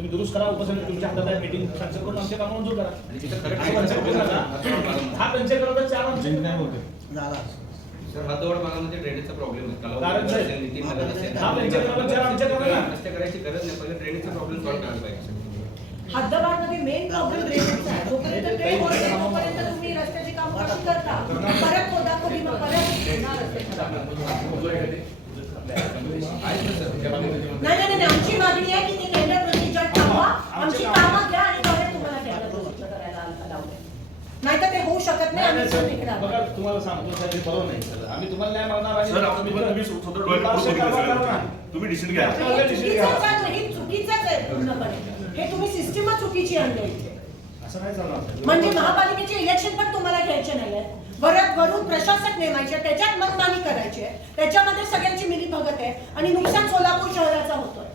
तुम्ही दुरुस्त करा, उपसमिती तुमच्या हातात आहे, मीटिंग कॅन्सल करून आमच्या कामं मंजूर करा. हा पंचायत करायचा 4 काय होते झाला सर हद्दवाढ भागामध्ये ड्रेनेजचा प्रॉब्लेम आहे. कारण रस्ते करायची गरज नाही, पहिले ड्रेनेजचा प्रॉब्लेम सॉल्व्ह करायला पाहिजे. हद्दवाढमध्ये मेन प्रॉब्लेम ड्रेनेजचा आहे. जोपर्यंत ड्रेन होत नाही तोपर्यंत तुम्ही रस्त्याची कामं कशी करता? परत खोदाखोदी मग परत नाही आमची मागणी आहे की ते टेंडर प्रोसिजर थांबवा, आमची कामं घ्या आणि परत तुम्हाला टेंडर प्रोसिजर करायला लावूया. नाहीतर ते होऊ शकत नाही. आम्ही तिकडे बघा तुम्हाला सांगतो साहेब, हे बरोबर नाही सर. आम्ही तुम्हाला न्याय मागणार आहे. सर आपण तुम्ही स्वतः डोळे बघितले सर. तुम्ही डिसिजन घ्या. हे चुकीचंच आहे पूर्णपणे. हे तुम्ही सिस्टीमच चुकीची आणली इथे. असं नाही चालणार. म्हणजे महापालिकेचे इलेक्शन पण तुम्हाला घ्यायचे नाहीये. वरून प्रशासक नेमायचे, त्याच्यात मनमानी करायची आहे, त्याच्यामध्ये सगळ्यांची मिलीभगत आहे आणि नुकसान सोलापूर शहराचा होतोय.